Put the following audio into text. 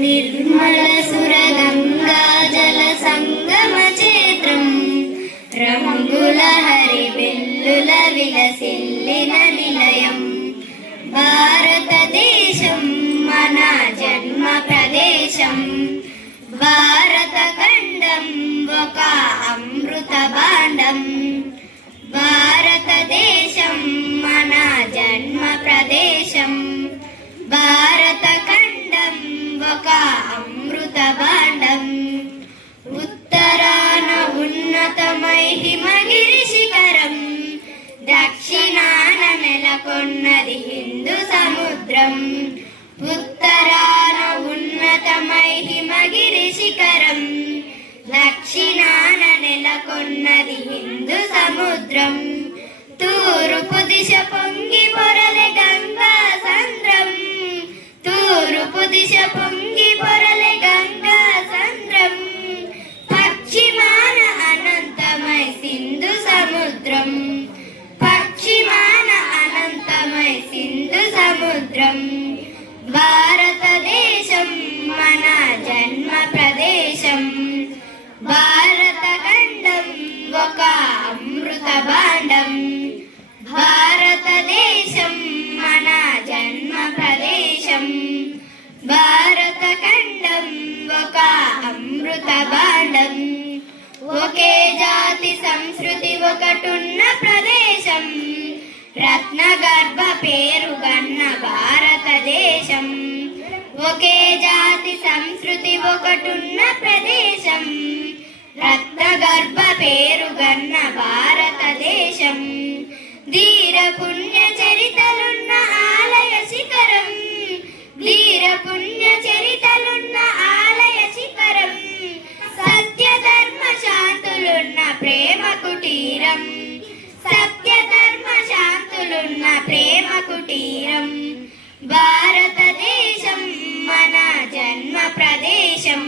నిర్మల సురగంగా జల సంగమ క్షేత్రం రంగుల హరిబెల్లుల విలసిల్లిన నిలయం భారతదేశం మన జన్మ ప్రదేశం భారత ఖండం ఒక అమృత భాండం భారతదేశం మన జన్మ ప్రదేశం భారత ఖండం ఒక అమృత భాండం ఉత్తరాన ఉన్నతమై హిమగిరి శిఖరం దక్షిణాన నెలకొన్నది హిందూ సముద్రం ఉత్తరాన ఉన్నతమై హిమగిరి శిఖరం దక్షిణాన నెలకొన్నది హిందూ సముద్రం తూర్పు దిశ పొంగి పొరలే గంగా సంద్రం తూర్పు దిశ పొంగి పొరలే గంగా సంద్రం పశ్చిమాన అనంతమై సింధు సముద్రం పశ్చిమాన అనంతమై సింధు సముద్రం భారతదేశం మన జన్మ ప్రదేశం భారత ఖండం ఒక అమృత భాండం భారతదేశం మన జన్మ ప్రదేశం భారత ఖండం ఒక అమృత భాండం ఒకే జాతి సంస్కృతి ఒకటున్న ప్రదేశం రత్న గర్భ పేరుగన్న భారతదేశం ఒకే జాతి సంస్కృతి ఒకటున్న ప్రదేశం రత్న గర్భ పేరుగన్న భారతదేశం ధీర పుణ్య చరితలున్న ఆలయ శిఖరం ధీర పుణ్య చరితలున్న ఆలయ శిఖరం సత్య ధర్మ శాంతులున్న ప్రేమ కుటీరం సత్య ధర్మ శాంతులున్న ప్రేమ కుటీరం భారతదేశం మన జన్మ ప్రదేశం